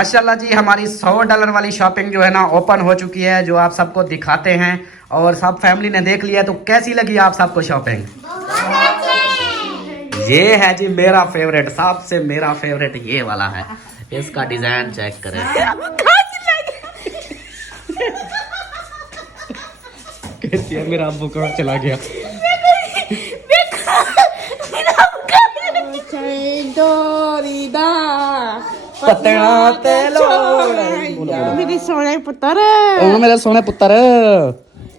माशाल्लाह जी, हमारी $100 वाली शॉपिंग जो है ना ओपन हो चुकी है, जो आप सबको दिखाते हैं और सब फैमिली ने देख लिया। तो कैसी लगी आप सबको शॉपिंग? ये है जी मेरा फेवरेट, सबसे मेरा फेवरेट ये वाला है। इसका डिजाइन चेक करें। कहती है मेरा अब्बू कहाँ चला गया। मेरे सोने पुत्र, मेरे सोने पुत्र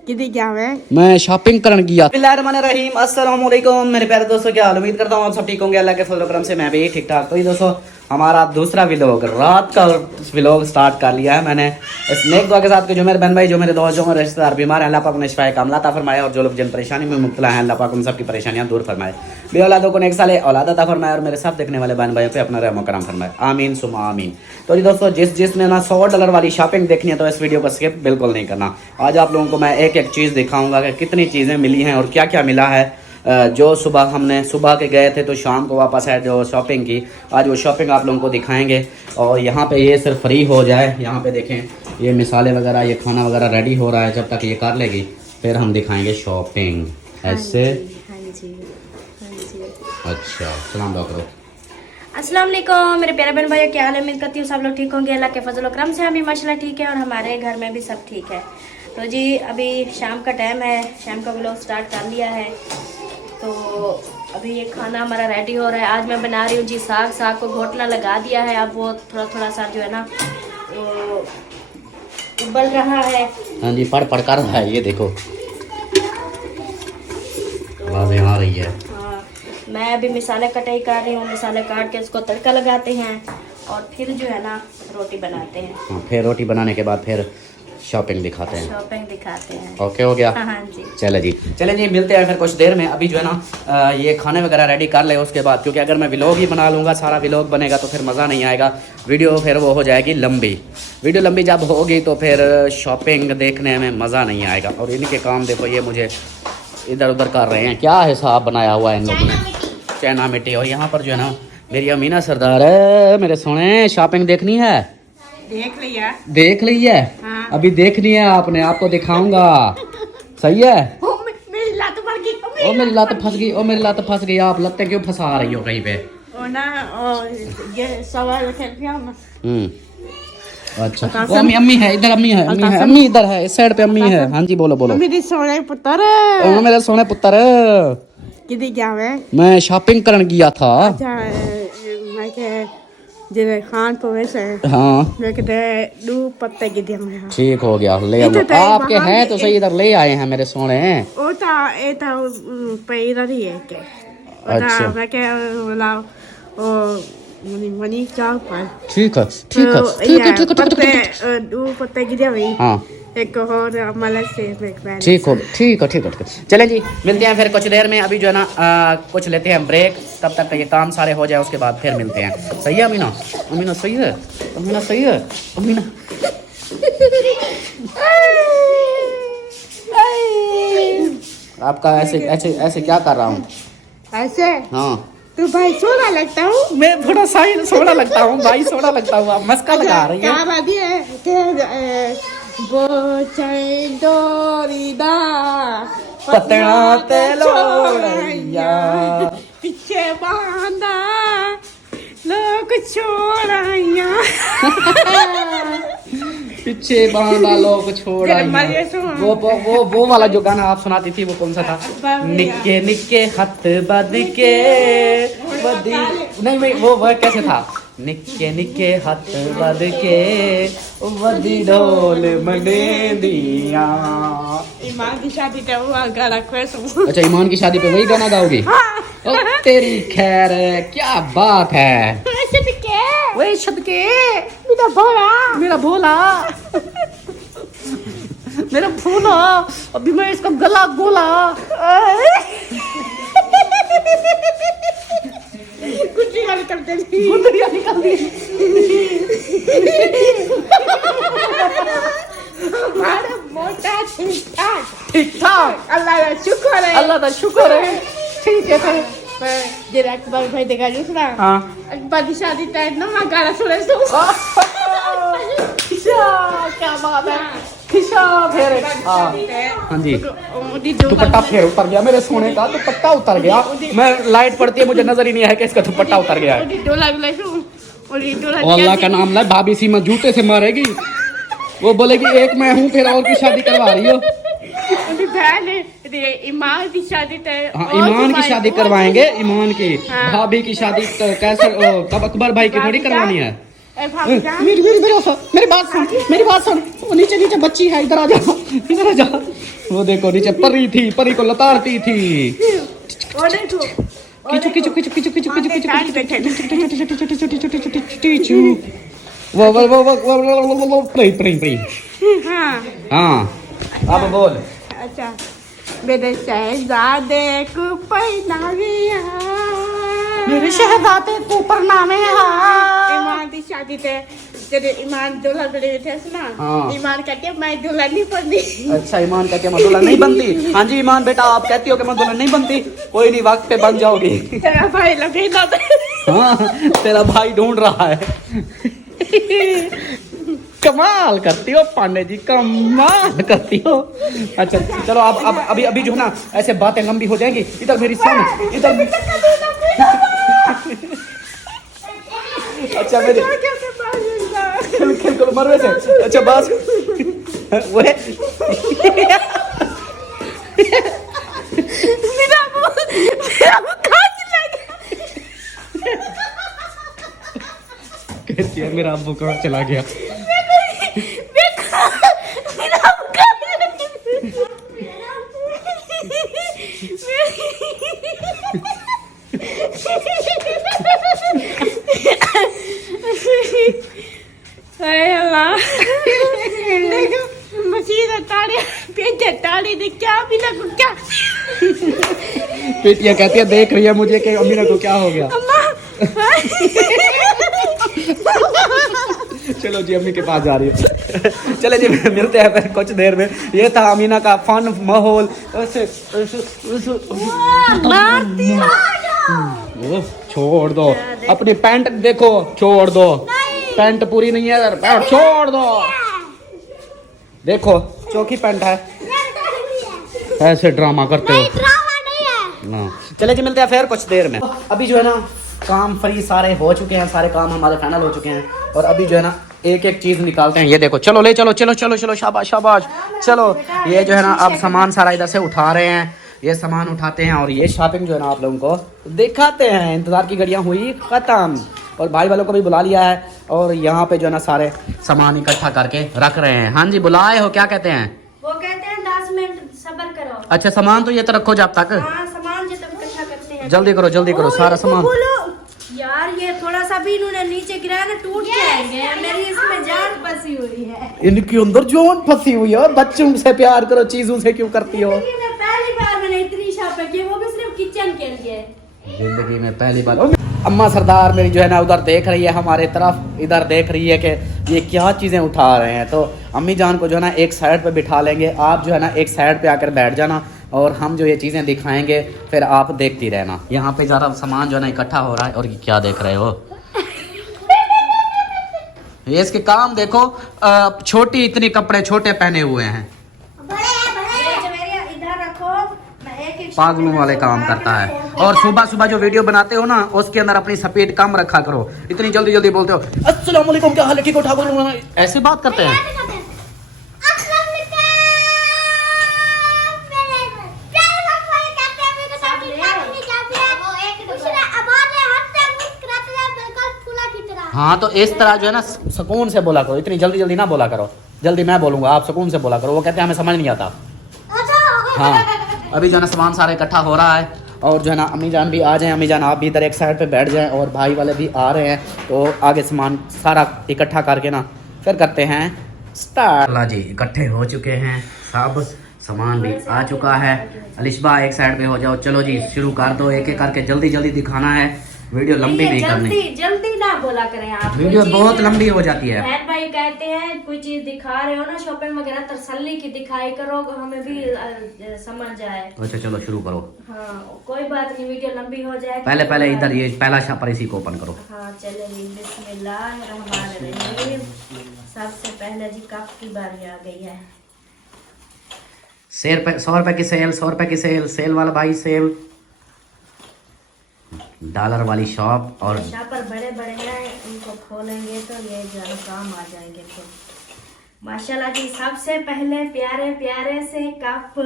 क्या मैं शॉपिंग करने गया। बिस्मिल्लाहिर्रहमानिर्रहीम, अस्सलाम वालेकुम मेरे प्यारे दोस्तों, क्या हाल? उम्मीद करता हूँ आप सब ठीक होंगे। अल्लाह के फजल करम से मैं भी ठीक ठाक। तो ये दोस्तों हमारा दूसरा व्लॉग, रात का व्लॉग स्टार्ट कर लिया है मैंने इस नेक दुआ के साथ कि जो मेरे बहन भाई, जो मेरे दोस्त, जो मेरे रिश्तेदार बीमार हैं, अल्लाह पाक उन्हें शिफाए कामिला अता फरमाए, और जो लोग जिन परेशानी में मुब्तला हैं अल्लाह पाक उन सबकी परेशानियां दूर फरमाए। बे औलादों को नेक साले औलाद अता फरमाए, और मेरे सब देखने वाले बहन भाइयों पे अपना रहम करम फरमाए। आमीन सुमा आमीन। तो जी दोस्तों, जिसने ना $100 वाली शॉपिंग देखनी है तो इस वीडियो को स्किप बिल्कुल नहीं करना। आज आप लोगों को मैं एक एक चीज़ दिखाऊंगा कि कितनी चीज़ें मिली हैं और क्या क्या मिला है। जो हमने सुबह के गए थे तो शाम को वापस आए जो शॉपिंग की, आज वो शॉपिंग आप लोगों को दिखाएंगे। और यहाँ पे ये सिर्फ फ्री हो जाए, यहाँ पे देखें ये मिसाले वगैरह, ये खाना वगैरह रेडी हो रहा है। जब तक ये कर लेगी फिर हम दिखाएंगे शॉपिंग। ऐसे अच्छा, सलाम करो। अस्सलाम वालेकुम मेरे प्यारे बहन भाइयों, क्या हाल है? उम्मीद करती हूँ सब लोग ठीक होंगे। अल्लाह के फजल और करम से हम भी माशाल्लाह ठीक है और हमारे घर में भी सब ठीक है। तो जी अभी शाम का टाइम है, शाम का व्लॉग स्टार्ट कर लिया है। तो अभी ये खाना हमारा रेडी हो रहा है। आज मैं बना रही हूँ जी साग को घोटना लगा दिया है। अब वो थोड़ा सा जो है ना वो उबल रहा है। हाँ जी, पढ़ कर रहा है, ये देखो आवाज़ आ रही है। मैं अभी मिसाले कटाई कर रही हूँ, मिसाले काट के उसको तड़का लगाते हैं और फिर जो है ना रोटी बनाते हैं। हाँ, फिर रोटी बनाने के बाद फिर शॉपिंग दिखाते हैं। ओके हो गया? हाँ जी, चले जी मिलते हैं फिर कुछ देर में। अभी जो है ना ये खाने वगैरह रेडी कर ले उसके बाद, क्योंकि अगर मैं व्लॉग ही बना लूँगा, सारा व्लॉग बनेगा तो फिर मज़ा नहीं आएगा। वीडियो फिर वो हो जाएगी लंबी। वीडियो लंबी जब होगी तो फिर शॉपिंग देखने में मज़ा नहीं आएगा। और इनके काम देखो, ये मुझे इधर उधर कर रहे हैं। क्या हिसाब बनाया हुआ है इन लोगों ने? चाइना मिट्टी। और यहाँ पर जो है ना मेरी अमीना सरदार है। मेरे सोने, शॉपिंग देखनी है? देख ली है? हाँ। अभी देखनी है आपने, आपको दिखाऊंगा। सही है? मेरी लत फंस गई। ओ मेरी लत फंस गई, ओ मेरी लत फंस गई। आप लत्ते क्यों फंसा रही हो कहीं पे? ये सवाल अच्छा, वो अम्मी है इधर, अम्मी इधर है, इस साइड पे अम्मी है। हाँ जी बोलो। मेरे सोने पुत्र, ओ मेरे सोने पुत्र क्या मैं शॉपिंग करने गया था। अच्छा, मैं खान पे से हाँ मैं कहते दो पत्ते की दिया। ठीक हो गया, ले आओ। आपके हैं तो सही, इधर ले आए हैं मेरे सोने। ओ ता ए ता पैरा ही है के। अच्छा, मैं क्या बोला ओ मनी चाव पर। ठीक है दो पत्ते की दिया भाई। हाँ एक और मलक से ठीक है। चलें जी, मिलते हैं फिर कुछ देर में। अभी जो है ना कुछ लेते हैं ब्रेक, तब तक ये काम सारे हो जाए उसके बाद फिर मिलते हैं। सही है अमीना? सही है? अमीना आपका ऐसे क्या कर रहा हूँ? ऐसे? हाँ तो भाई सोना लगता हूँ मैं, थोड़ा सोना लगता हूँ भाई, सोना लगता हूँ। आप मस्का लगा रही है। क्या बात है? वो चंदोरीदा पतना तेलोड़िया पीछे बांधा लोग छोड़ाइया। पीछे बांधा लोग छोड़ाइया। वो वाला जो गाना आप सुनाती थी वो कौन सा था? निक्के निक्के हाथ बद के बदी, नहीं वो कैसे था? निक्के निक्के हाथ बद के बदी ढोल मने दिया। ईमान की शादी पे वो गाना अच्छा, ईमान की शादी पे वही गाना गाओगी? ओ तेरी खैर, क्या बात है। वही सदके मेरा भोला मेरा फूला। अभी मैं इसका गला गोला। गुटिया निकलते निकल दी। मोटा ठीक ठाक। अल्लाह का शुक्र है। ठीक है फिर जरा अकबर भाई देखा जो सुना। हाँ, अकबर की शादी टाइम ना गाना सुने। बात है खिशा फिर हाँ जी ਉਹਦੀ दुपट्टा फिर उतर गया मेरे सोने का दुपट्टा उतर गया मैं लाइट पड़ती है मुझे नजर ही नहीं है कि इसका दुपट्टा उतर गया है ਉਹਦੀ ਡੋਲਾ ਵੀ ਉਹਦੀ ਡੋਲਾ और अल्लाह का नाम ले भाभी सी मैं जूते से मारेगी वो बोलेगी एक मैं हूँ फिर और की शादी करवा रही हो ਉਹਦੀ ਬਹਿਨ ਦੇ ਇਮਾਨ ਦੀ ਸ਼ਾਦੀ ਤੇ हाँ ईमान की शादी करवाएंगे ईमान की भाभी की शादी कैसे कब अकबर भाई की थोड़ी करवानी है ਇਹ ਭਾਬੀ ਜਾਨ मेरी बात सुन वो नीचे नीचे बच्ची है इधर आ जा वो देखो नीचे परी को लताड़ती थी ਉਹਨੇ ਤੋਂ किचु किचु किचु किचु किचु किचु किचु तारी बैठे टीचू वो प्री हाँ हाँ अब बोल अच्छा मेरे शहजादे को पहनावे मेरे शहजादे को परनामे ईमान की शादी थे जब ईमान दुल्हन बने थे सुना हाँ। ईमान कहती है मैं दुल्हन नहीं बनती अच्छा ईमान कहती है मैं दुल्हन नहीं बनती हाँ जी ईमान बेटा आप कहती हो कि मैं दुल्हन नहीं बनती कोई नहीं वक्त पे बन जाओगी तेरा भाई लगे ना हाँ तेरा भाई ढूंढ रहा है कमाल करती हो पांडे जी कमाल करती हो अच्छा चलो अब अभी जो है ना ऐसे बातें लंबी हो जाएंगी इधर मेरी सुन इधर अच्छा मेरी खेल करो मरवे से अच्छा बस वो मेरा वो खांसी लगा कहती है मेरा अब्बू कहाँ चला गया पेटिया कहती है देख रही है मुझे कि अमीना को क्या हो गया चलो जी अम्मी के पास जा रही है चले जी मिलते हैं फिर कुछ देर में ये था अमीना का फन माहौल छोड़ दो अपनी पैंट देखो छोड़ दो पैंट पूरी नहीं है पैंट छोड़ दो देखो चौकी पैंट है ऐसे ड्रामा करते हो ना चले जी मिलते हैं फिर कुछ देर में अभी जो है ना काम फ्री सारे हो चुके हैं सारे काम हमारे फाइनल हो चुके हैं और अभी जो है ना एक एक चीज निकालते हैं ये देखो चलो ले चलो चलो चलो चलो शाबाश शाबाश चलो ये जो है ना अब सामान सारा इधर से उठा रहे हैं ये सामान उठाते हैं और ये शॉपिंग जो है ना आप लोगों को दिखाते हैं इंतजार की घड़ियां हुई खत्म और भाई वालों को भी बुला लिया है और यहाँ पे जो है ना सारे सामान इकट्ठा करके रख रहे हैं हाँ जी बुलाए हो क्या कहते हैं वो कहते हैं 10 मिनट सब्र करो अच्छा सामान तो ये तो रखो जब तक हाँ सामान जो तुम इकट्ठा करते हैं जल्दी करो सारा सामान यार ये थोड़ा सा भी इन्होंने नीचे गिराया ना टूट जाएंगे मेरी इसमें जान फंसी हुई है इनके अंदर जान फंसी हुई है बच्चों से प्यार करो चीजों से क्यों करती हो पहली बार मैंने इतनी शॉपिंग की वो भी सिर्फ किचन के लिए जिंदगी में पहली बार अम्मा सरदार मेरी जो है ना उधर देख रही है हमारे तरफ इधर देख रही है कि ये क्या चीज़ें उठा रहे हैं तो अम्मी जान को जो है ना एक साइड पे बिठा लेंगे आप जो है ना एक साइड पे आकर बैठ जाना और हम जो ये चीज़ें दिखाएंगे फिर आप देखती रहना यहाँ पे ज़रा सामान जो है ना इकट्ठा हो रहा है और ये क्या देख रहे हो ये इसके काम देखो छोटी इतनी कपड़े छोटे पहने हुए हैं पागलों वाले काम करता है और सुबह सुबह जो वीडियो बनाते हो ना उसके अंदर अपनी स्पीड कम रखा करो इतनी जल्दी जल्दी बोलते हो अस्सलाम वालेकुम क्या हाल है ठीक हो ठाक हो ऐसे बात करते हैं हाँ तो इस तरह जो है ना सुकून से बोला करो इतनी जल्दी जल्दी ना बोला करो जल्दी मैं बोलूंगा आप सुकून से बोला करो वो कहते हैं हमें समझ नहीं आता हाँ अभी जो है ना सामान सारा इकट्ठा हो रहा है और जो है ना अम्मी जान भी आ जाएं अम्मी जान आप भी इधर एक साइड पे बैठ जाएं और भाई वाले भी आ रहे हैं तो आगे सामान सारा इकट्ठा करके ना फिर करते हैं स्टार्ट जी इकट्ठे हो चुके हैं सब सामान भी आ चुका है अलिशबा एक साइड पे हो जाओ चलो जी शुरू कर दो एक एक करके जल्दी जल्दी दिखाना है वीडियो लंबी नहीं करनी जल्दी ना बोला करें आप वीडियो बहुत लंबी हो जाती है बहन भाई कहते हैं कोई चीज दिखा रहे हो ना शॉपिंग वगैरह तसल्ली की दिखाई करो हमें भी समझ जाए अच्छा चलो शुरू करो हाँ कोई बात नहीं वीडियो लंबी हो जाए पहले इधर ये पहला शापर इसी को ओपन करो हाँ चलिए बिस्मिल्लाहिर्रहमानिर्रहीम सबसे पहले जी कप की बारी आ गई है। 100 रुपए की सेल, 100 रुपए की सेल, सेल वाला भाई सेल, डॉलर वाली शॉप। और शॉपर बड़े बड़े हैं, इनको खोलेंगे तो ये ज़्यादा काम आ जाएंगे। तो माशाल्लाह जी सबसे पहले प्यारे प्यारे से कप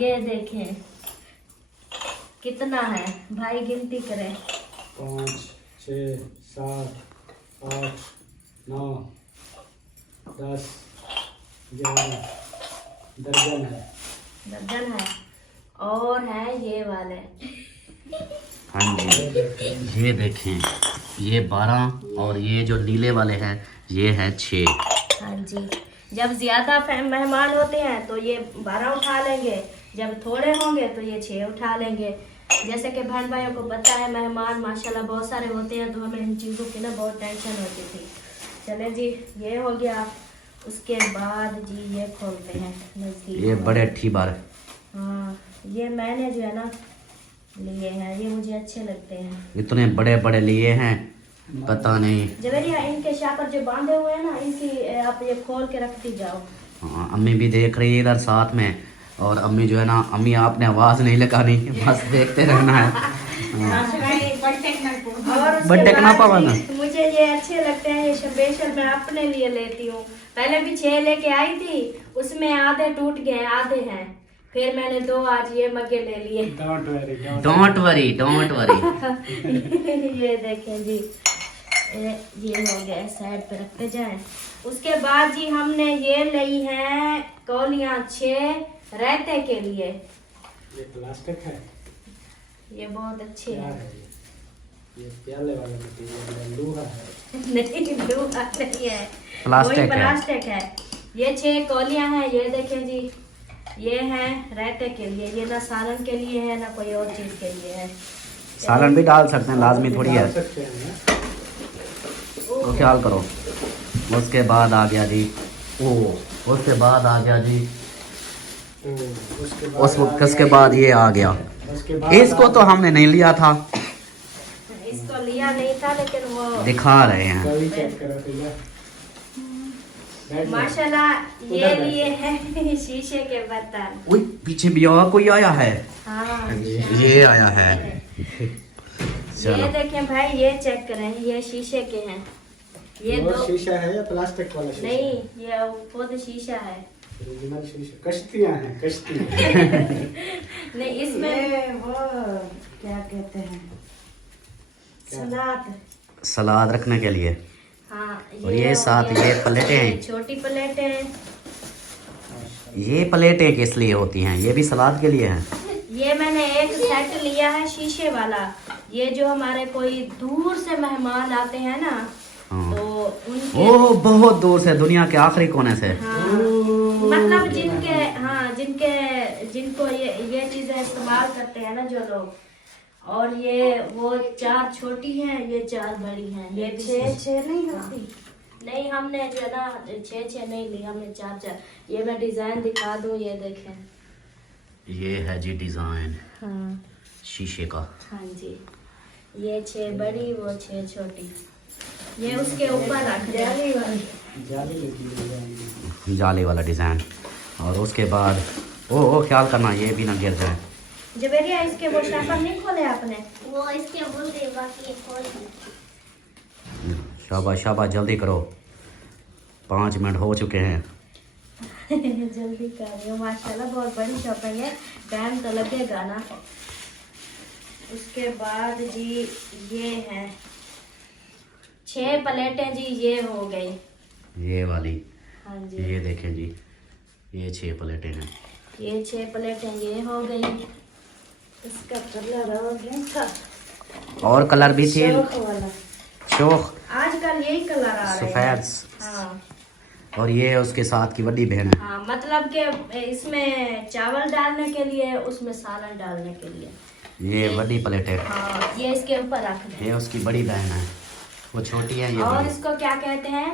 ये देखें कितना है भाई, गिनती करें। 5, 6, 7, 8, 9, 10, 11 दर्जन है। दर्जन है। और है ये वाले, हाँ जी ये देखें, ये 12 और ये जो नीले वाले हैं ये है 6। हाँ जी, जब ज़्यादा मेहमान होते हैं तो ये 12 उठा लेंगे, जब थोड़े होंगे तो ये 6 उठा लेंगे। जैसे कि बहन भाइयों को पता है मेहमान माशाल्लाह बहुत सारे होते हैं, तो हमें इन चीज़ों की ना बहुत टेंशन होती थी। चले जी ये हो गया। उसके बाद जी ये खोलते हैं नज़दीक। ये बड़े अच्छी बार। हाँ ये मैंने जो है ना लिए हैं, ये मुझे अच्छे लगते हैं। इतने बड़े बड़े लिए हैं पता नहीं। जवेरिया इनके शापर जो बांधे हुए हैं ना, इनकी आप ये खोल के रखती जाओ। हाँ, अम्मी भी देख रही है इधर साथ में। और अम्मी जो है ना, अम्मी आपने आवाज़ नहीं लगानी, बस देखते रहना है। और उसके बड़े टेकना बाद पावन। मुझे ये अच्छे लगते हैं, ये स्पेशल मैं अपने लिए लेती हूँ। पहले भी 6 लेके आई थी, उसमें आधे टूट गए, आधे हैं, फिर मैंने 2 आज ये मग्गे ले लिए। Don't worry, don't worry. ये देखें जी, ये हो गया, साइड पे रखते जाएं। उसके बाद जी हमने ये ली हैं कौलियां 6 रायते के लिए। ये प्लास्टिक है, ये बहुत अच्छे क्या हैं। है ये प्याले वाला मटेरियल है, लोहा है। नहीं लोहा नहीं है, प्लास्टिक वही है। प्लास्टिक है। ये 6 कौलियां हैं, ये देखें जी, ये हैं रायते के लिए, ये ना सालन के लिए है ना कोई और चीज के लिए है। सालन भी डाल सकते हैं, लाजमी थोड़ी है, डाल सकते हैं ना। तो ख्याल करो। उसके बाद आ गया जी, उसके बाद आ गया जी, तो उसके बाद ये आ गया। उसके बाद इसको तो हमने नहीं लिया था, इसको लिया नहीं था, लेकिन वो दिखा रहे हैं। कभी चेक करो तो ये बैठ जाओ। माशाल्लाह ये लिए है शीशे के बर्तन। उई, पीछे भी और कोई आया है। हाँ ये आया है। ये चलो देखें भाई, ये चेक करें, ये शीशे के हैं। ये और 2 शीशा है या प्लास्टिक वाला शीशा? नहीं, ये खुद शीशा है। ओरिजिनल शीशा। कश्तियां हैं, कश्ती। नहीं इसमें वो क्या कहते हैं, सलाद। सलाद रखने के लिए। हाँ और ये हो साथ गया। ये प्लेटें हैं। छोटी प्लेटें। ये प्लेटें किस लिए होती हैं? ये भी सलाद के लिए हैं। ये मैंने एक सेट लिया है शीशे वाला। ये जो हमारे कोई दूर से मेहमान आते हैं ना, हाँ। तो उनके ओह बहुत दूर से, दुनिया के आखिरी कोने से। हाँ, मतलब जिनको ये चीजें इस्तेमाल करते हैं ना जो लोग, और ये वो 4 छोटी हैं, ये 4 बड़ी हैं। ये 6 नहीं होती। नहीं हमने जो है ना 6 नहीं ली, हमने 4। ये मैं डिजाइन दिखा दूं, ये देखें। ये है जी डिजाइन हाँ शीशे का। हाँ जी, ये 6 बड़ी, वो 6 छोटी। ये उसके ऊपर रख जाली वाली। जाली लगी है। जाली वाला डिजाइन। और उसके बाद ओ ख्याल करना ये भी ना गिर जाए। जबेरिया इसके वो शापर नहीं खोले आपने? वो इसके बोलते बाकी खोल दी। शाबाश शाबाश, जल्दी करो, 5 मिनट हो चुके हैं। जल्दी कर रही हूँ। माशाल्लाह बहुत बड़ी शॉपिंग है, टाइम तो लगेगा ना। उसके बाद जी ये है 6 प्लेटें जी, ये हो गई। ये वाली, हाँ जी, ये देखें जी, ये 6 प्लेटें हैं। ये 6 प्लेटें ये हो गई। इसका कलर हो गया था, और कलर भी थी, शोख वाला। शोख आजकल यही कलर आ रहे हैं। सफेद। हाँ और ये उसके साथ की बड़ी बहन है। हाँ, मतलब कि इसमें चावल डालने के लिए, उसमें सालन डालने के लिए। ये बड़ी प्लेट है। हाँ, ये इसके ऊपर रख दें। ये उसकी बड़ी बहन है, वो छोटी है, ये और बड़ी। इसको क्या कहते हैं,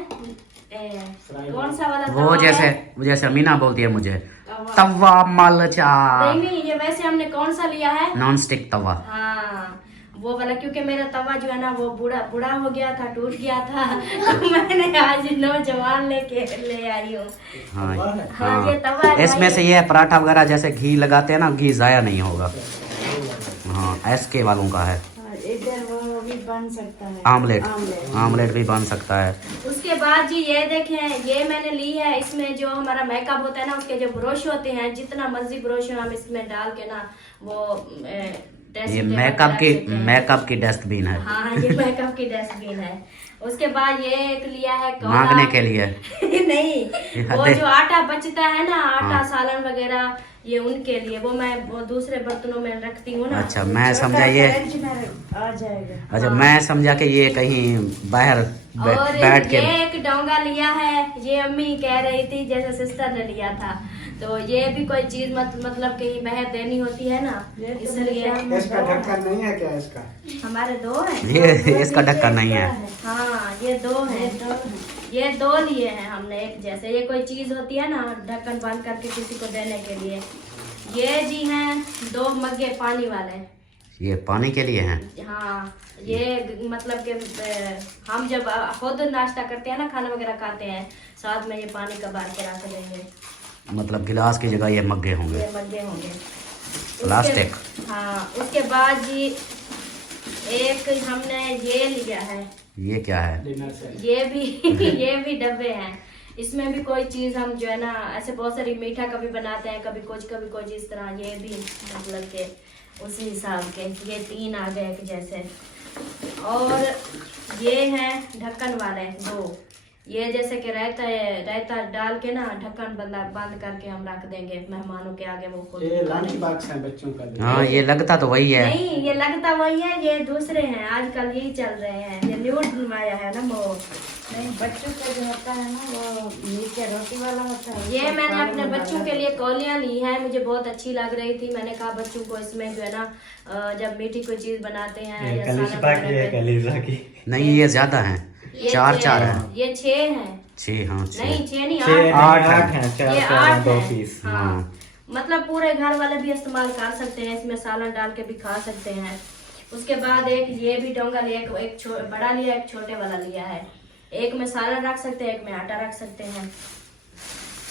कौन सा वाला वो तवा जैसे है? अमीना बोलती है मुझे, तवा। तवा मलचा। नहीं नहीं, ये वैसे हमने कौन सा लिया है? नॉन स्टिक तवा। हाँ, वो वाला, क्योंकि मेरा तवा जो है ना वो बूढ़ा हो गया था, टूट गया था। तो मैंने आज नौजवान ले आई हूँ। हाँ हाँ, ये तवा है इसमें भाई। से ये पराठा वगैरह जैसे घी लगाते हैं ना, घी जाया नहीं होगा। हाँ SK वालों का है। इधर वो भी बन सकता है, आमलेट भी बन सकता है। उसके बाद जी ये देखें, ये मैंने ली है। इसमें जो हमारा मेकअप होता है ना, उसके जो ब्रश होते हैं, जितना मर्जी ब्रश हम इसमें डाल के ना वो ये मेकअप की डस्टबिन है। हाँ, ये मेकअप की डस्टबिन है। उसके बाद ये एक लिया है मांगने के लिए। नहीं, वो जो आटा बचता है ना, आटा सालन वगैरह, ये उनके लिए वो मैं वो दूसरे बर्तनों में रखती हूँ ना। अच्छा, मैं समझा ये आ जाएगा। अच्छा, मैं समझा कि ये कहीं बाहर और बैठ के। ये एक डोंगा लिया है, ये अम्मी कह रही थी जैसे सिस्टर ने लिया था, तो ये भी कोई चीज मतलब कहीं बाहर देनी होती है ना, इसलिए। इसका ढक्कन नहीं है क्या? इसका हमारे दो है। ये इसका ढक्कन नहीं है। हाँ, ये दो है। ये दो लिए हैं हमने, एक जैसे ये कोई चीज होती है ना ढक्कन बंद करके किसी को देने के लिए। ये जी हैं 2 मग्गे पानी वाले। ये पानी के लिए हैं। हाँ, ये मतलब कि हम जब खुद नाश्ता करते हैं ना, खाना वगैरह खाते हैं, साथ में ये पानी का बार के रख देंगे। मतलब गिलास की जगह ये मग्गे होंगे। ये मग्गे होंगे प्लास्टिक। हाँ, उसके बाद जी एक हमने ये लिया है। ये क्या है? ये भी डब्बे हैं। इसमें भी कोई चीज हम जो है ना, ऐसे बहुत सारी मीठा कभी बनाते हैं, कभी कुछ इस तरह। ये भी मतलब के उसी हिसाब के ये 3 आ गए एक जैसे। और ये हैं ढक्कन वाले 2। ये जैसे कि रायता डाल के ना ढक्कन बंद करके हम रख देंगे मेहमानों के आगे, वो खुद। ये लंच बॉक्स है बच्चों का। हाँ, ये लगता तो वही है। नहीं, ये लगता वही है, ये दूसरे हैं। आजकल यही चल रहे हैं, ये न्यूड आया है ना वो। नहीं, बच्चों का जो होता है ना वो नीचे रोटी वाला होता है। ये मैंने अपने बच्चों के लिए कौलियाँ ली है, मुझे बहुत अच्छी लग रही थी। मैंने कहा बच्चों को इसमें जो है ना, जब मीठी कोई चीज बनाते हैं या सालन वगैरह पे। नहीं, ये ज्यादा है। 4 है। ये 6 है। 6। हाँ, 6 नहीं, 6 नहीं, 8 है। ये 8 है। हाँ, मतलब पूरे घर वाले भी इस्तेमाल कर सकते हैं, इसमें सालन डाल के भी खा सकते हैं। उसके बाद एक ये भी डोंगा लिया, एक बड़ा लिया, एक छोटे वाला लिया है। एक में सालन रख सकते हैं, एक में आटा रख सकते हैं।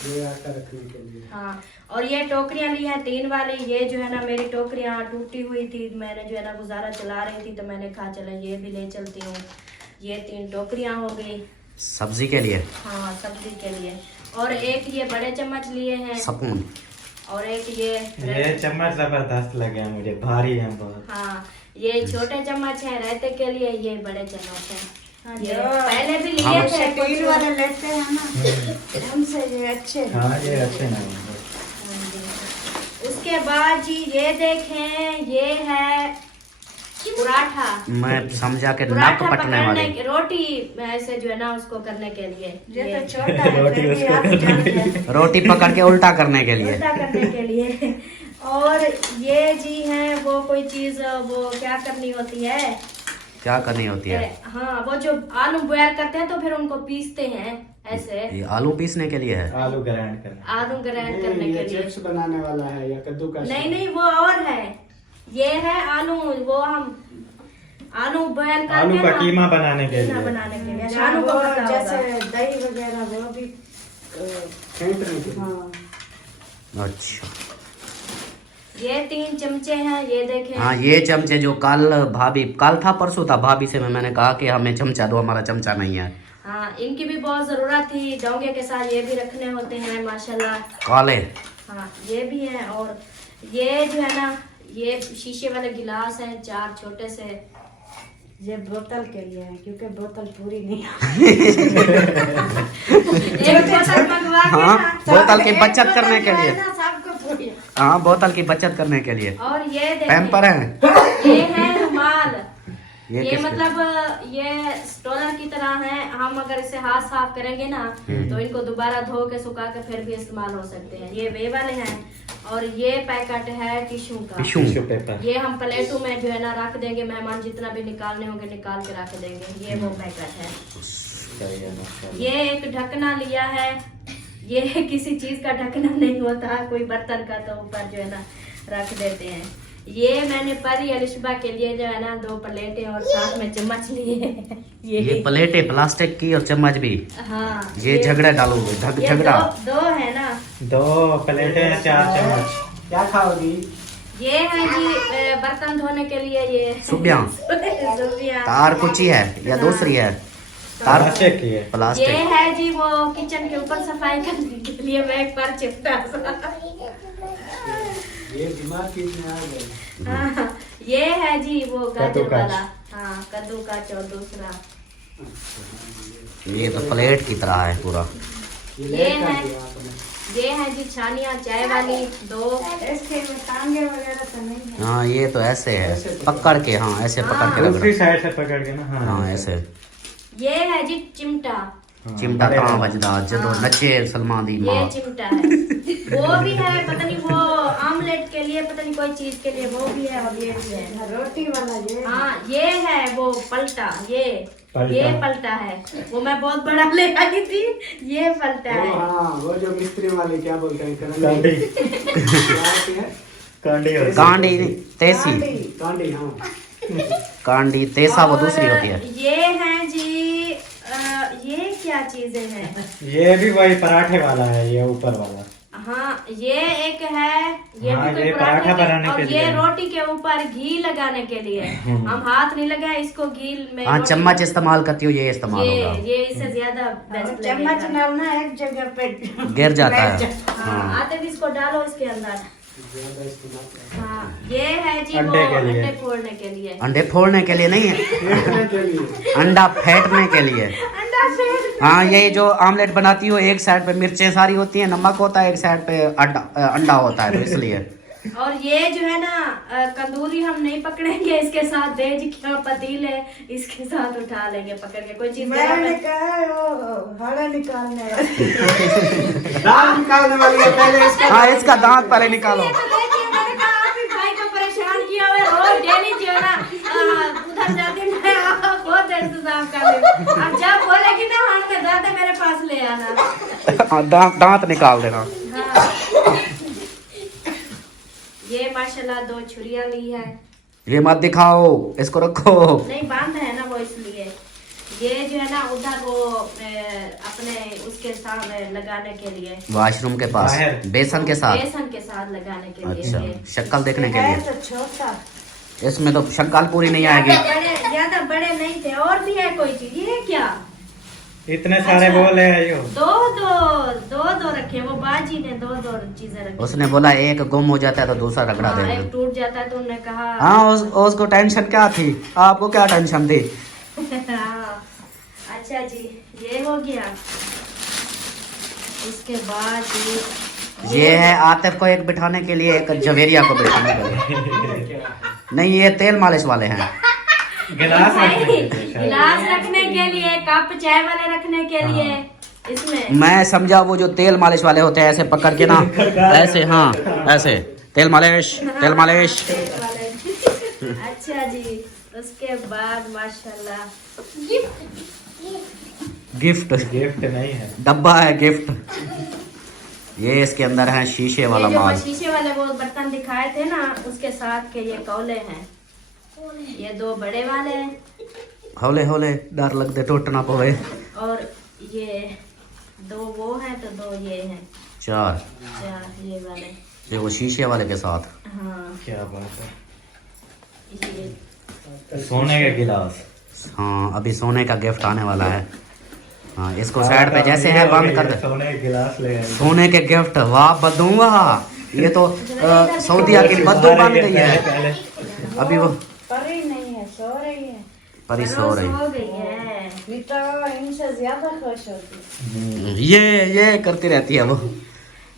ये आटा रखने के लिए। हाँ, और ये टोकरियां ली हैं 3 वाली। ये जो है ना मेरी टोकरियां टूटी हुई थी, मैंने जो है ना गुजारा चला रही थी, तो मैंने कहा चलो ये भी ले चलती हूँ। ये 3 टोकरियां हो गई सब्जी के लिए। हाँ, सब्जी के लिए। और एक ये बड़े चम्मच लिए हैं, स्पून। और एक ये चम्मच जबरदस्त लगे हैं मुझे, भारी है बहुत। हाँ, ये छोटे चम्मच है रायते के लिए, ये बड़े चम्मच है। ये पहले भी लिए थे। स्टील वाले लेते हैं ना, हमसे ये अच्छे हैं। हाँ, ये अच्छे नहीं है। उसके बाद जी ये देखें, ये है पराठा। मैं समझा के नक पराठा पटने वाले। रोटी ऐसे जो है ना उसको करने के लिए। ये तो छोटा है, फिर भी आप जानते हैं। रोटी पकड़ के उल्टा करने के लिए। उल्टा करने के लिए। और ये जी है वो कोई चीज, वो क्या करनी होती है, क्या करनी होती है? हाँ, वो जो आलू बॉयल करते हैं तो फिर उनको पीसते हैं ऐसे। ये आलू पीसने के लिए है। आलू ग्राइंड करना। आलू ग्राइंड करने ये के लिए। चिप्स बनाने वाला है या कद्दू का? नहीं, वो और है। ये है आलू, वो हम आलू बॉयल करके आलू का ना, कीमा बनाने के कीमा लिए। बनाने के लिए। हाँ, आलू वो को पता होगा। जैसे दही वगैरह वो भी फेंटने के लिए। हाँ। अच्छा, ये 3 चमचे हैं, ये देखें। हाँ, ये चमचे जो कल था परसों था, भाभी से मैंने कहा कि हमें चमचा दो, हमारा चमचा नहीं है। हाँ, इनकी भी बहुत जरूरत थी। डोंगे के साथ ये भी रखने होते हैं माशाल्लाह। काले। हाँ, ये भी है। और ये जो है ना, ये शीशे वाले गिलास हैं 4 छोटे से। ये बोतल के लिए है, क्योंकि बोतल पूरी नहीं एक बोतल मंगवा के हाँ, ना, बोतल की बचत करने के लिए। सबको पूरी। हाँ, बोतल की बचत करने के लिए। और ये पैम्पर देखें, है। ये है रुमाल। ये किसके? मतलब ये स्टोलर की तरह है। हम अगर इसे हाथ साफ करेंगे ना तो इनको दोबारा धो के सुखा के फिर भी इस्तेमाल हो सकते हैं। ये वे वाले हैं। और ये पैकेट है टिश्यू का। Tissue paper. ये हम प्लेटों में जो है ना रख देंगे, मेहमान जितना भी निकालने होंगे निकाल के रख देंगे। ये वो पैकेट है। ये एक ढकना लिया है। ये किसी चीज का ढकना नहीं होता, कोई बर्तन का, तो ऊपर जो है ना रख देते हैं। ये मैंने परी अलिशबा के लिए जो है ना 2 प्लेटें और साथ में चम्मच लिए। ये प्लेटें प्लास्टिक की और चम्मच भी। हाँ ये झगड़ा डालोगे ये झगड़ा। दो है ना। 2 प्लेटें हैं, 4 चम्मच। क्या खाओगी? ये है जी बर्तन धोने के लिए ये सुबिया सुबिया। तार कुची है या दूसरी है? तार प्लास्टिक की है। ये प्लास्टिक। है जी वो किचन के ऊपर सफाई करने के लिए मैं एक बार चिपटा ये दिमाग कितने आ गए? हाँ, ये है जी वो गाजर कद्दूकस। वाला। हाँ कद्दू का और दूसरा ये तो प्लेट की तरह है पूरा। ये ये लेट कर है। दिया आपने। ये है जी छानिया चाय वाली 2। इसके में टांगे वगैरह तो नहीं है। हाँ ये तो ऐसे है पकड़ के। हाँ ऐसे पकड़ के दूसरी रखना। साइड से पकड़ के ना। हाँ ऐसे। ये है जी चिमटा। हाँ, चिमटा बड़े कहाँ वाले। बजदा जदों हाँ। नचे सलमान दी ये माँ। चिमटा है। वो भी है पता नहीं वो आमलेट के लिए पता नहीं कोई चीज के लिए वो भी है और ये भी है। रोटी वाला ये। हाँ ये है वो पलटा। ये पलटा। पलटा है। वो मैं बहुत बड़ा ले आई थी। ये पलटा वो है। हाँ, वो जो मिस्त्री वाले क्या बोलते हैं? कांडी। क्या होती है? कांडी होती है। कांडी नहीं, तेसी। कांडी हाँ। कांडी तेसा वो और दूसरी होती है। ये है जी ये क्या चीजें हैं? ये भी वही पराठे वाला है, ये ऊपर वाला। हाँ ये एक है। ये हाँ, भी कोई ये पराठा बनाने और के ये लिए। रोटी के ऊपर घी लगाने के लिए। हम हाथ नहीं लगाए इसको घी में। हाँ रोटी- चम्मच इस्तेमाल करती हो ये इस्तेमाल होगा। ये इससे ज्यादा बेस्ट चम्मच लगेगा। डालना एक जगह पे गिर जाता है। हाँ आते भी इसको डालो इसके अंदर। ज्यादा इस्तेमाल करें। हाँ ये है जी वो अंडे के लिए। अंडे फोड़ने के लिए। अंडे फोड़ने के लिए नहीं है, फेंटने के लिए। अंडा फेंटने के लिए। अंडा फेंट। हाँ ये जो आमलेट बनाती हो एक साइड पे मिर्चें सारी होती है, नमक होता है, एक साइड पे अंडा होता है, तो इसलिए। और ये जो है ना कंदूरी हम नहीं पकड़ेंगे इसके साथ। भेज क्या पतीले इसके साथ उठा लेंगे पकड़ के कोई चीज। मैंने कहा है वो हड़ा निकालने दाल निकालने वाली है पहले इसका। हाँ इसका दांत पहले निकालो। ये तो देखिए मैंने कहा आप ही भाई को परेशान किया हुआ है रोज डेली जो है ना उधर जाती मैं बहुत इंतजाम कर रही हूँ। अब जब बोलेगी ना हाथ में दर्द है मेरे पास ले आना। हाँ, दांत निकाल देना। हाँ। ये माशाल्लाह 2 छुरियां ली है। ये मत दिखाओ, इसको रखो। नहीं बांध है ना वो इसलिए। ये जो है ना उधर वो अपने उसके सामने लगाने के लिए वॉशरूम के पास बाहर। बेसन के साथ। बेसन के साथ लगाने के लिए। अच्छा ये शक्ल देखने के है लिए। तो छोटा। इसमें तो शक्ल पूरी नहीं आएगी। ज्यादा बड़े नहीं थे। और भी है कोई चीज। ये क्या? इतने सारे अच्छा। बोले हैं यो। दो रखे वो बाजी ने दो चीजें रखी। उसने बोला एक गुम हो जाता है तो दूसरा रगड़ा हाँ, दे। एक टूट जाता है तो उन्होंने कहा। हाँ उसको टेंशन क्या थी? आपको क्या टेंशन थी? हाँ, अच्छा जी ये हो गया। इसके बाद ये है आतिफ को एक बिठाने के लिए, एक जवेरिया को बिठाने के लिए। नहीं ये तेल मालिश वाले हैं। गिलास रखने के लिए शायद। गिलास रखने के लिए, कप चाय वाले रखने के लिए इसमें। मैं समझा वो जो तेल मालिश वाले होते हैं ऐसे पकड़ के ना ऐसे। हाँ ऐसे तेल मालिश तेल मालिश। अच्छा जी उसके बाद माशाल्लाह गिफ्ट गिफ्ट नहीं है, डब्बा है गिफ्ट। ये इसके अंदर है शीशे वाला ये जो माल। शीशे वाले वो बर्तन दिखाए थे ना उसके साथ के ये कौले हैं। ये 2 बड़े वाले हैं हौले हौले डर लगते टूट ना पवे। और ये 2 वो हैं तो 2 ये हैं। 4 ये वाले। ये वो शीशे वाले के साथ। हाँ क्या बात है। ये सोने का गिलास। हाँ अभी सोने का गिफ्ट आने वाला है। हाँ इसको साइड पे जैसे है बंद कर दे। सोने का गिलास ले आए। सोने के गिफ्ट वाह बदूंगा। ये तो सऊदीया की बद्दू बन गई है। पहले अभी वो परी नहीं है, सो रही है। परी सो रही। हो गई है। ये तो इनसे ज्यादा खुश होती है। ये करती रहती है वो।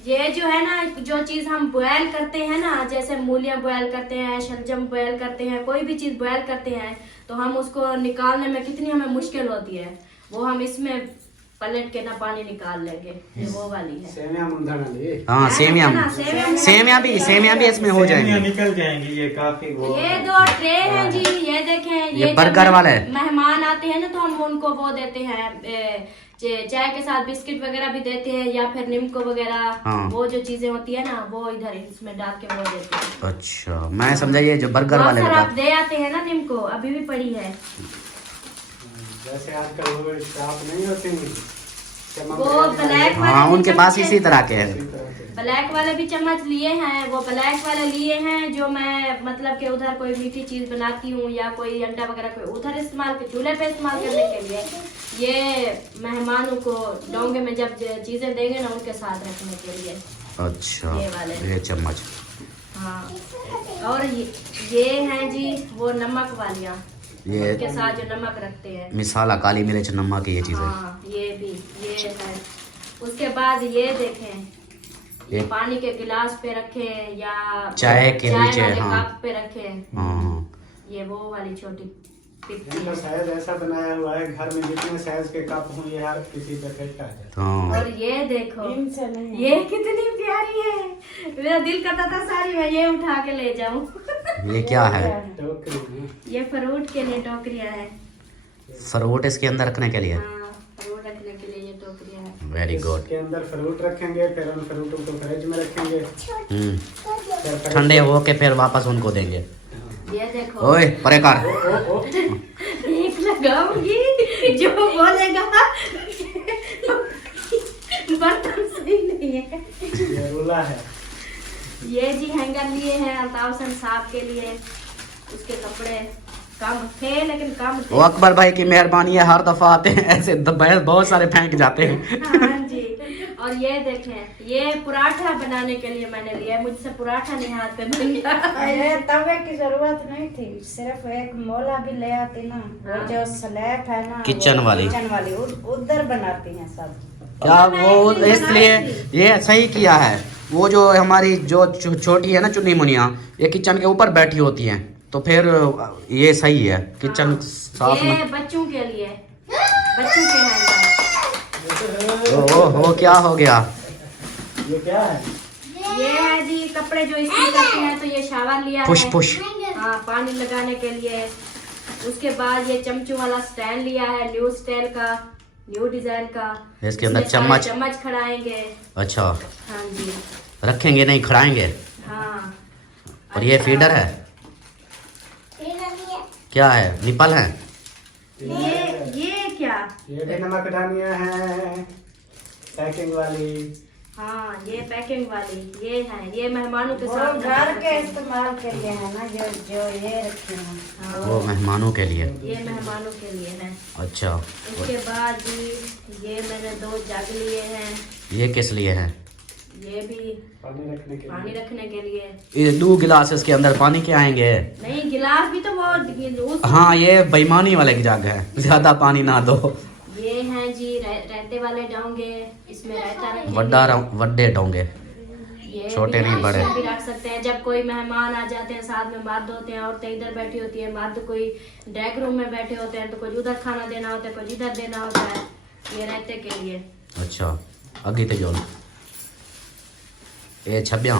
ये जो है ना जो चीज हम बॉयल करते हैं ना जैसे मूलियां बॉयल करते हैं, शलजम बॉयल करते हैं, कोई भी चीज बॉयल करते हैं तो हम उसको निकालने में कितनी हमें मुश्किल होती है, वो हम इसमें पलट के ना पानी निकाल लेंगे। ये वो वाली है। सेमिया मुंदना लिए। हाँ सेमिया सेमिया भी इसमें हो सेमियां जाएंगी। निकल जाएंगी। ये काफी वो ये 2 ट्रे हैं जी। ये देखें ये जब बर्गर वाला है। मेहमान आते हैं ना तो हम उनको वो देते हैं चाय के साथ बिस्किट वगैरह भी देते हैं या फिर निम्को वगैरह, हाँ। वो जो चीजें होती है ना वो इधर इसमें डाल के वो देते हैं। अच्छा, मैं समझा ये जो बर्गर वाले सर बता। आप दे आते हैं ना निम्को, अभी भी पड़ी है जैसे आजकल वो चाप नहीं होते हैं, वो ब्लैक वाले हाँ, भी उनके पास चम्मच इसी हैं। तरह के हैं। ब्लैक वाले भी चम्मच लिए हैं, वो ब्लैक वाले लिए हैं जो मैं मतलब कि उधर कोई मीठी चीज बनाती हूँ या कोई अंडा वगैरह कोई उधर इस्तेमाल चूल्हे पे इस्तेमाल करने के लिए। ये मेहमानों को डोंगे में जब चीजें देंगे ना उनके साथ रखने के लिए। अच्छा, ये वाले। ये चम्मच। हाँ, और ये हैं जी वो नमक वालियाँ, ये उनके साथ जो नमक रखते हैं, मिसाला, काली मिर्च, नमक, ये चीजें। हाँ ये भी ये है। उसके बाद ये देखें, ये पानी के गिलास पे रखे या चाय के नीचे, वाले हाँ। कप पे रखे। हाँ, ये वो वाली छोटी टिक्की इनका साइज ऐसा बनाया हुआ है, घर में जितने साइज के कप हों ये हर किसी पे फिट आ जाता हाँ। और ये देखो इनसे नहीं ये कितनी प्यारी है, मेरा दिल करता था सारी मैं ये उठा के ले जाऊं। ये क्या है? है। टोकरी में ये फ्रूट के लिए टोकरियां है। फ्रूट इसके अंदर रखने के लिए। हाँ, फ्रूट रखने के लिए ये टोकरियां है। Very good. इसके अंदर फ्रूट रखेंगे, फिर उन फ्रूटों को फ्रिज में रखेंगे, फिर फ्रिज- ठंडे हो के फिर वापस उनको देंगे। ये देखो ओए परे कर। एक लगाऊंगी जो बोलेगा बर्तन सही नहीं है। ये रूला है। ये जी हैंगर लिए हैं अल्ताफ हसन साहब के लिए, उसके कपड़े कम थे लेकिन कम थे। वो अकबर भाई की मेहरबानी है, हर दफा आते हैं ऐसे बहुत सारे फेंक जाते हैं। हाँ जी। और ये देखें, ये पराठा बनाने के लिए मैंने लिया है, मुझसे पराठा नहीं हाथ पे बनता। ये तवे की जरूरत नहीं थी, सिर्फ एक मोला भी ले आती ना, वो जो स्लैब है ना किचन वो वाली। किचन वाली उधर बनाती हैं सब। क्या वो इसलिए ये सही किया है। वो जो हमारी जो छोटी है ना चुन्नी मुनिया, ये किचन के ऊपर बैठी होती हैं, तो फिर ये सही है किचन हाँ, साफ ये में। बच्चों के लिए, बच्चों के हैंगर। ओ क्या हो गया? ये क्या है? ये है जी कपड़े जो इस्त्री करते हैं, तो ये शावर लिया पुश है। पुश। हाँ, पानी लगाने के लिए। उसके बाद ये चमचों वाला स्टैंड लिया है, न्यू स्टाइल का, न्यू डिजाइन का। इसके अंदर इसमें सारे चम्मच। चम्मच खड़ाएंगे। अच्छा, हाँ जी, रखेंगे नहीं खड़ाएंगे। हाँ। और ये फीडर है, क्या है? निपल है? ये क्या? ये भी नमकदानियाँ हैं पैकिंग वाली। हाँ, ये पैकिंग वाली ये है, ये मेहमानों के वो साथ घर के इस्तेमाल के लिए है ना, जो जो ये रखी हैं। हाँ, वो मेहमानों के लिए। ये मेहमानों के लिए है। अच्छा, उसके बाद जी ये मैंने 2 जग लिए हैं, ये किस लिए है? ये भी पानी रखने के पानी लिए। रखने के लिए। ये 2 गिलास इसके अंदर पानी के आएंगे। नहीं, गिलास भी तो वो हाँ, ये बेईमानी वाले की जग है, ज्यादा पानी ना दो। ये हैं जी रहते वाले डोंगे, इसमें रहता रखेंगे। वड्डे डोंगे, ये छोटे भी नहीं आप बड़े। इसमें भी रख सकते हैं। जब कोई मेहमान आ जाते हैं, साथ में मर्द होते हैं, औरतें इधर बैठी होती है, मर्द कोई डेक रूम में बैठे होते हैं, तो कुछ उधर खाना देना होता है, कुछ इधर देना होता है, ये रहते के लिए। अच्छा, अगी ते जोल ये छब्बियाँ।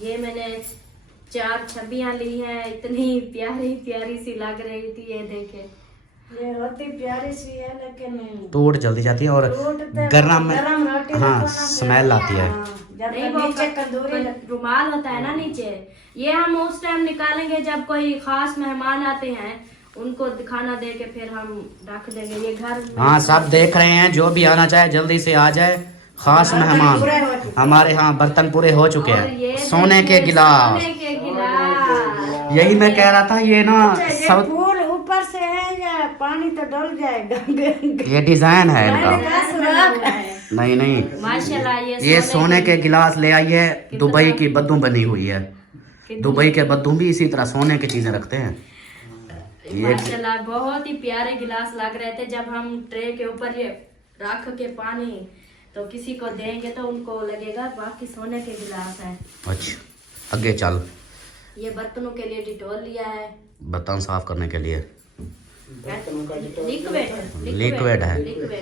ये मैंने 4 छब्बियाँ ली हैं, इतनी प्यारी प्यारी सी लग रही थी, ये देखे। ये रोटी प्यारी सी है लेकिन टूट जल्दी जाती है और टूटते गरम गरम रोटी हाँ रखो ना, स्मेल आती है। हाँ, जब नहीं, तक वो नीचे तंदूरी रुमाल होता है ना नीचे, ये हम उस टाइम निकालेंगे जब कोई खास मेहमान आते हैं, उनको खाना दे के फिर हम रख देंगे। ये घर में हाँ, सब देख रहे हैं, जो भी आना चाहे जल्दी से आ जाए। खास मेहमान पूरे हो चुके। हमारे यहाँ बर्तन पूरे हो चुके और ये हैं। सोने के गिलास, सोने के गिलास। यही मैं कह रहा था। ये ना ये सब फूल ऊपर से है या पानी तो डल जाएगा। ये डिजाइन है इनका। का सुराख है। नहीं नहीं, माशाल्लाह, ये सोने के गिलास ले आइए। दुबई की बद्दू बनी हुई है। दुबई के बद्दू भी इसी तरह सोने की चीजें रखते हैं। ये माशाल्लाह बहुत ही प्यारे गिलास लग रहे थे। जब हम ट्रे के ऊपर ये रख के पानी तो किसी को देंगे तो उनको लगेगा बाकी सोने के गिलास है। अच्छा, आगे चल। ये बर्तनों के लिए डिटोल लिया है, बर्तन साफ करने के लिए। बर्तनों का डिटॉल लिक्विड है। लिक्विड।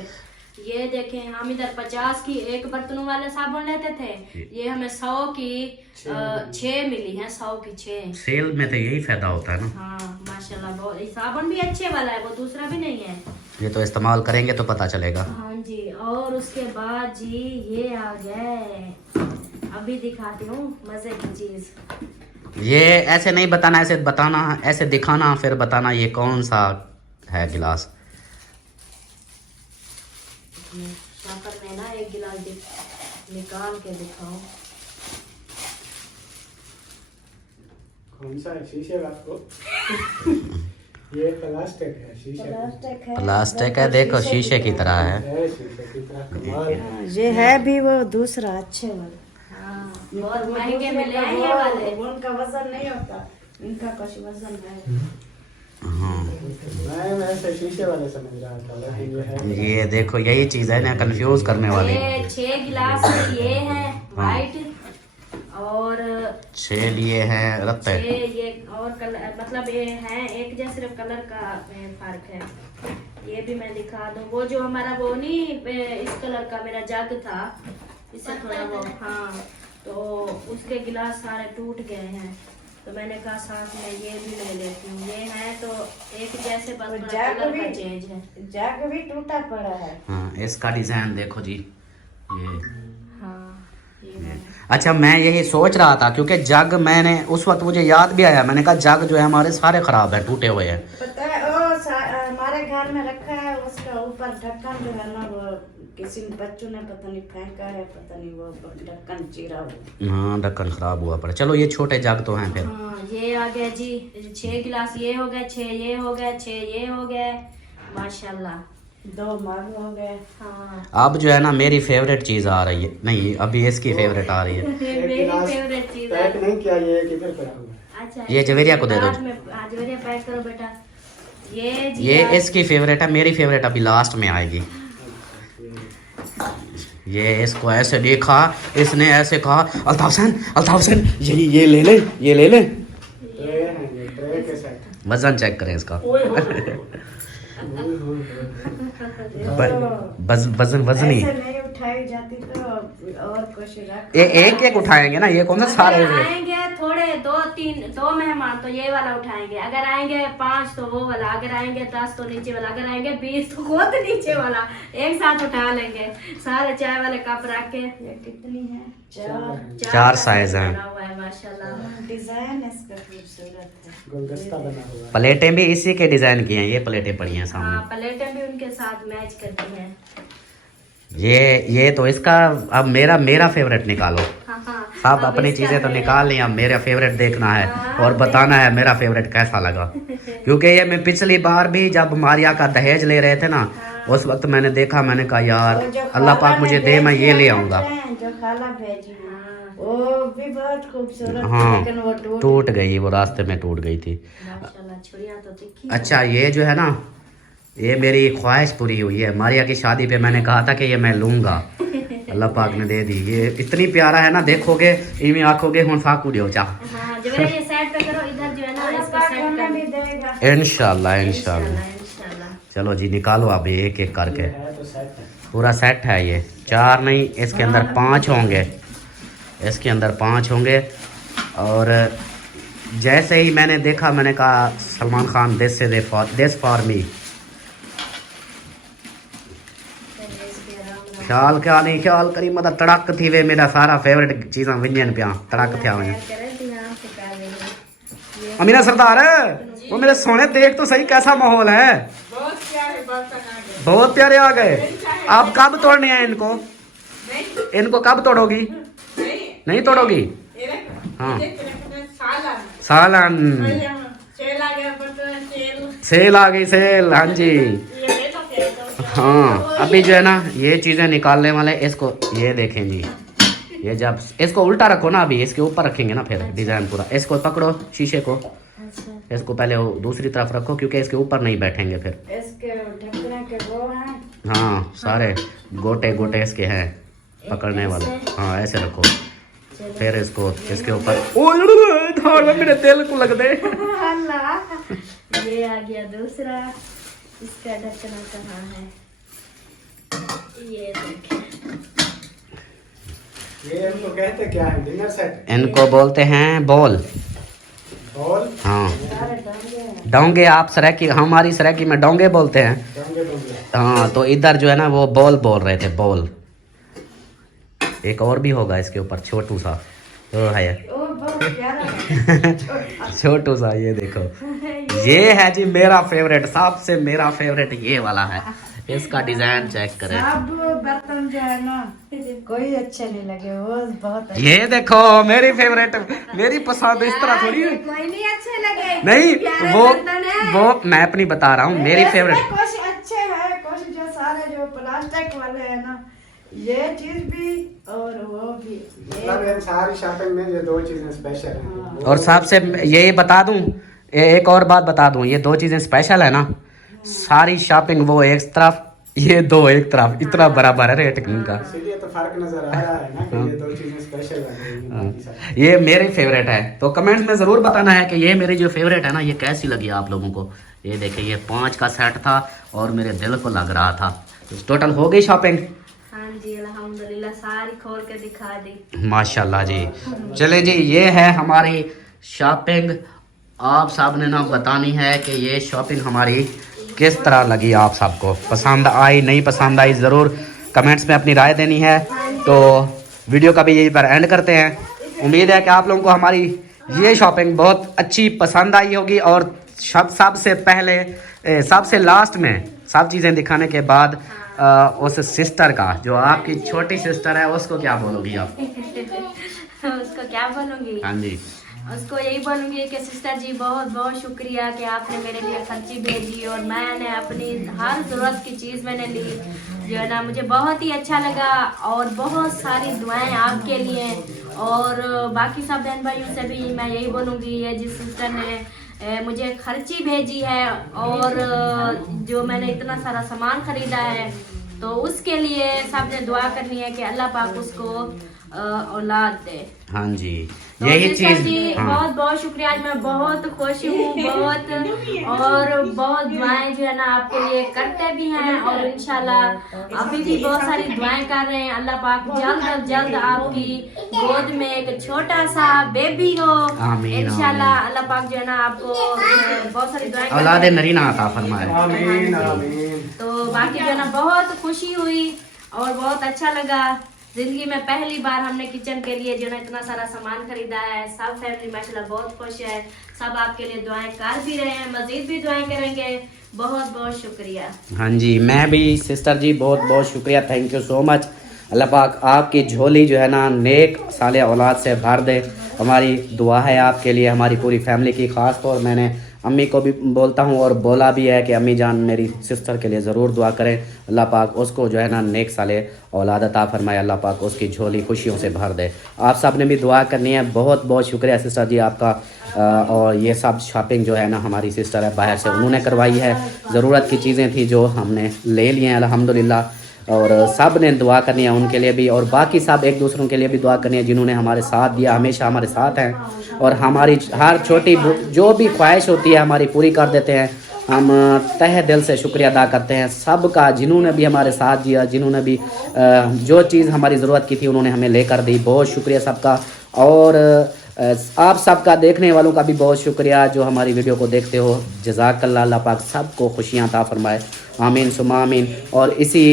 ये देखें, हम इधर 50 की एक बर्तनों वाले साबुन लेते थे, ये हमें 100 की 6 मिली है, 100 की 6। सेल में तो यही फायदा होता है ना। हाँ माशाल्लाह, बहुत साबुन भी अच्छे वाला है, वो दूसरा भी नहीं है। ये तो इस्तेमाल करेंगे तो पता चलेगा। हाँ जी, और उसके बाद जी ये आ गए, अभी दिखाती हूँ मजे की चीज। ये ऐसे नहीं बताना, ऐसे बताना, ऐसे दिखाना फिर बताना ये कौन सा है गिलास। यहाँ पर मैं ना एक गिलास निकाल के दिखाऊं। कौन सा है? शीशे का आपको? ये प्लास्टिक है, शीशे का प्लास्टिक है, देखो शीशे की तरह है। है, शीशे की तरह कमाल है। ये है भी वो दूसरा अच्छे वाला। हाँ, बहुत महंगे मिले हैं ये वाले। उनका वजन नहीं होता, इनका कुछ वजन है। मैं वैसे शीशे वाले समझ रहा था, लेकिन ये है। ये देखो यही चीज है ना कंफ्यूज करने वाली। ये 6 गिलास ये है वाइट, और 6 लिए हैं रत्ते। 6 ये और कलर, मतलब ये है एक जैसे, सिर्फ कलर का फर्क है। ये भी मैं दिखा दूं, वो जो हमारा वो नहीं इस कलर का मेरा जग था, इससे थोड़ा वो, हाँ, तो उसके गिलास सारे टूट गए हैं, तो मैंने कहा साथ में ये भी ले लेती हूँ। ये है तो एक जैसे, बस थोड़ा कलर का चेंज है। जग भी टूटा पड़ा है। हाँ, इसका डिजाइन देखो जी ये। हाँ, ये अच्छा, मैं यही सोच रहा था क्योंकि जग मैंने उस वक्त मुझे याद भी आया, मैंने कहा जग जो है हमारे सारे खराब है, टूटे हुए हैं। पता है हमारे घर में रखा है, उसका ऊपर ढक्कन जो है ना वो किसी बच्चों ने पता नहीं फेंका है, पता नहीं वो ढक्कन चीरा हुआ। हाँ, ढक्कन खराब हुआ पड़ा। चलो ये छोटे जग तो हैं फिर। हाँ, ये आ गया जी 6 गिलास, ये हो गए 6, ये हो गए 6, ये हो गए, माशाल्लाह 2 मग हो गए। हाँ, अब जो है ना मेरी फेवरेट चीज आ रही है, नहीं अभी इसकी फेवरेट आ रही है। मेरी फेवरेट चीज है। पैक नहीं किया, ये किधर पड़ा हुआ है? अच्छा, ये जवेरिया को दे दो। बाद में जवेरिया पैक करो बेटा। ये जी ये इसकी फेवरेट है, मेरी फेवरेट अभी लास्ट में आएगी। ये इसको ऐसे देखा, इसने ऐसे कहा अल्ताफ हुसैन ये ले ले, ये ले ले। ट्रे है, ये ट्रे के साथ। वजन चेक करें इसका। वजन ही ऐसे नहीं उठाई जाती तो और कुछ रख। एक एक उठाएंगे ना, ये कौन सा सारे अगर आएंगे थोड़े 2 मेहमान तो ये वाला उठाएंगे, अगर आएंगे 5 तो वो वाला, अगर आएंगे 10 तो नीचे वाला, अगर आएंगे 20 तो खुद नीचे वाला एक साथ उठा लेंगे। सारे चाय वाले कप रख के। ये कितनी है? 4 साइज हैं। बना हुआ है माशाल्लाह। डिजाइन इसका खूबसूरत है। गुलदस्ता बना हुआ है। प्लेटें भी इसी के डिजाइन की हैं, ये प्लेटें पड़ी हैं हाँ, सामने। प्लेटें भी उनके साथ मैच करती हैं। ये तो इसका अब मेरा फेवरेट निकालो। हाँ हाँ, सब अब अपनी इसका चीजें तो है। निकाल ली, अब मेरा फेवरेट देखना है हाँ, और बताना है मेरा फेवरेट कैसा लगा। क्योंकि ये मैं पिछली बार भी जब मारिया का दहेज ले रहे थे ना, उस वक्त मैंने देखा, मैंने कहा यार वो जो अल्लाह पाक खाला मुझे ने दे, मैं ये ले भेजी आऊंगा। है, जो खाला भेजी है, वो भी बहुत खूबसूरत है, हाँ, लेकिन वो टूट गई, वो रास्ते में टूट गई थी। माशाल्लाह, छुरियां तो दिखी। अच्छा, ये जो है ना, ये मेरी ख्वाहिश पूरी हुई है। मारिया की शादी पे मैंने कहा था कि ये मैं लूंगा, अल्लाह पाक ने दे दी। ये इतनी प्यारा है ना, देखोगे इमें आखोगे हुन फाकू दियो चा। हाँ, जब ये सेट पे करो, इधर जो है ना इसको सेट कर भी देगा। इंशाल्लाह। इंशाल्लाह। चलो जी, निकालो अब एक एक करके। है तो सेट है। पूरा सेट है ये, 4 नहीं, इसके अंदर 5 होंगे, इसके अंदर 5 होंगे। और जैसे ही मैंने देखा, मैंने कहा Salman Khan this for me. ख्याल क्या नहीं, ख्याल करी मतलब तड़क थी वे, मेरा सारा फेवरेट चीज़ा विंजन पिया तड़क थिया वञे। अमीना सरदार, वो मेरे सोने देख तो सही कैसा माहौल है। बहुत प्यारे आ गए। आप कब तोड़ने हैं इनको? इनको कब तोड़ोगी? नहीं तोड़ोगी? हाँ, सालन सेल आ गई, सेल। हाँ जी, हाँ। अभी जो है ना ये चीज़ें निकालने वाले, इसको ये देखें जी, ये जब इसको उल्टा रखो ना, अभी इसके ऊपर रखेंगे ना फिर डिज़ाइन पूरा। इसको पकड़ो शीशे को, इसको पहले वो दूसरी तरफ रखो क्योंकि इसके ऊपर नहीं बैठेंगे फिर। इसके ढक्कन के वो हैं। हाँ, सारे गोटे गोटे इसके हैं पकड़ने वाले। हाँ, ऐसे रखो, फिर इसको इसके ऊपर। ओए मेरे दिल को लग दे। ये आ गया दूसरा, इसका ढक्कन कहाँ है? ये देखें, ये इनको कहते क्या है? डिनर सेट, इनको बोलते हैं बॉल। बॉल। हाँ, डोंगे। आप सरायकी, हमारी सरायकी में डोंगे बोलते हैं। डोंगे डोंगे। हाँ तो इधर जो है ना वो बॉल बोल रहे थे, बॉल। एक और भी होगा इसके ऊपर छोटू सा, तो है वो बहुत प्यारा है। छोटू सा। ये देखो, ये है जी मेरा फेवरेट, सबसे मेरा फेवरेट ये वाला है। इसका डिजाइन चेक करें। सब बर्तन जो है ना कोई अच्छे नहीं लगे, वो बहुत अच्छे। ये देखो मेरी फेवरेट, मेरी पसंद इस तरह थोड़ी है। कोई नहीं अच्छे लगे, नहीं प्यारे वो बर्तन है। वो मैं अपनी बता रहा हूँ, मेरी फेवरेट। कुछ अच्छे है, कुछ जो सारे जो प्लास्टिक वाले है ना, ये चीज भी और वो भी। मतलब इन सारी शॉपिंग में ये दो चीजें स्पेशल हैं। और सबसे ये बता दूं, एक और बात बता दूं, ये दो चीजें स्पेशल है ना, सारी शॉपिंग वो एक तरफ, ये दो एक तरफ, इतना बराबर है रेट इनका। इसीलिए तो फर्क नजर आ रहा है ना कि ये दो चीजें स्पेशल है। ये मेरी फेवरेट है, तो कमेंट में जरूर बताना है कि ये मेरी जो फेवरेट है ना ये कैसी लगी आप लोगों को। ये देखिए, ये 5 का सेट था और मेरे दिल को लग रहा था। तो टोटल हो गई शॉपिंग। हाँ जी अल्हम्दुलिल्लाह, सारी खोल के दिखा दी। माशाल्लाह जी। चले जी, ये है हमारी शॉपिंग। आप सब ने ना बतानी है कि ये शॉपिंग हमारी किस तरह लगी, आप सबको पसंद आई नहीं पसंद आई, ज़रूर कमेंट्स में अपनी राय देनी है। तो वीडियो का भी यही पर एंड करते हैं। उम्मीद है कि आप लोगों को हमारी ये शॉपिंग बहुत अच्छी पसंद आई होगी। और सबसे पहले सबसे लास्ट में सब चीज़ें दिखाने के बाद उस सिस्टर का, जो आपकी छोटी सिस्टर है, उसको क्या बोलोगी आप? उसको क्या बोलूँगी? हाँ जी, उसको यही बोलूँगी कि सिस्टर जी बहुत बहुत शुक्रिया कि आपने मेरे लिए खर्ची भेजी और मैंने अपनी हर ज़रूरत की चीज़ मैंने ली, जो है ना मुझे बहुत ही अच्छा लगा। और बहुत सारी दुआएं आपके लिए, और बाकी सब बहन भाइयों से भी मैं यही बोलूँगी, ये जिस सिस्टर ने मुझे खर्ची भेजी है और जो मैंने इतना सारा सामान खरीदा है, तो उसके लिए सब ने दुआ करनी है कि अल्लाह पाक उसको औलाद दे। हाँ जी, तो यही सिस्टर चीज़। जी हाँ। बहुत बहुत शुक्रिया, आज मैं बहुत खुश हूँ बहुत, और बहुत दुआएं जो है ना आपके लिए करते भी हैं, और इंशाल्लाह अभी भी बहुत सारी दुआएं कर रहे हैं। अल्लाह पाक जल्द आपकी गोद में एक छोटा सा बेबी हो, आमीन, इंशाल्लाह। अल्लाह पाक जो है ना आपको बहुत सारी दुआएं कर औलाद रहे हैं। नरीना अता फरमाए। आमीन आमीन। तो बाकी जो है ना बहुत खुशी हुई और बहुत अच्छा लगा। जिंदगी में पहली बार हमने किचन के लिए जो है इतना सारा सामान खरीदा है। सब फैमिली माशाल्लाह बहुत खुश है, सब आपके लिए दुआएं कर भी रहे हैं, मजीद भी दुआएं करेंगे। बहुत बहुत शुक्रिया। हाँ जी, मैं भी सिस्टर जी बहुत बहुत शुक्रिया, थैंक यू सो मच। अल्लाह पाक आपकी झोली जो है ना नेक साले औलाद से भर दे। हमारी दुआ है आपके लिए, हमारी पूरी फैमिली की। ख़ास तौर मैंने अम्मी को भी बोलता हूँ और बोला भी है कि अम्मी जान मेरी सिस्टर के लिए ज़रूर दुआ करें। अल्लाह पाक उसको जो है ना नेक साले औलाद अता फरमाए, अल्लाह पाक उसकी झोली खुशियों से भर दे। आप सब ने भी दुआ करनी है। बहुत बहुत शुक्रिया सिस्टर जी आपका। और ये सब शॉपिंग जो है ना हमारी सिस्टर है बाहर से उन्होंने करवाई है। ज़रूरत की चीज़ें थी जो हमने ले ली हैं अल्हम्दुलिल्लाह। और सब ने दुआ करनी है उनके लिए भी, और बाकी सब एक दूसरों के लिए भी दुआ करनी है जिन्होंने हमारे साथ दिया, हमेशा हमारे साथ हैं और हमारी हर छोटी जो भी ख्वाहिश होती है हमारी पूरी कर देते हैं। हम तहे दिल से शुक्रिया अदा करते हैं सबका, जिन्होंने भी हमारे साथ दिया, जिन्होंने भी जो चीज़ हमारी ज़रूरत की थी उन्होंने हमें लेकर दी। बहुत शुक्रिया सबका। और आप सबका देखने वालों का भी बहुत शुक्रिया जो हमारी वीडियो को देखते हो। जज़ाकल्लाह, अल्लाह पाक सबको खुशियाँ अता फरमाए, आमीन सुम्मा आमीन। और इसी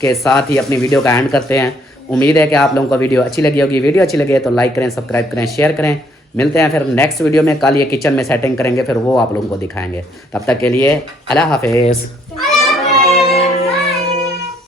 के साथ ही अपनी वीडियो का एंड करते हैं। उम्मीद है कि आप लोगों को वीडियो अच्छी लगी होगी। वीडियो अच्छी लगी है तो लाइक करें, सब्सक्राइब करें, शेयर करें। मिलते हैं फिर नेक्स्ट वीडियो में। कल ये किचन में सेटिंग करेंगे, फिर वो आप लोगों को दिखाएंगे। तब तक के लिए अल्लाह हाफिज़।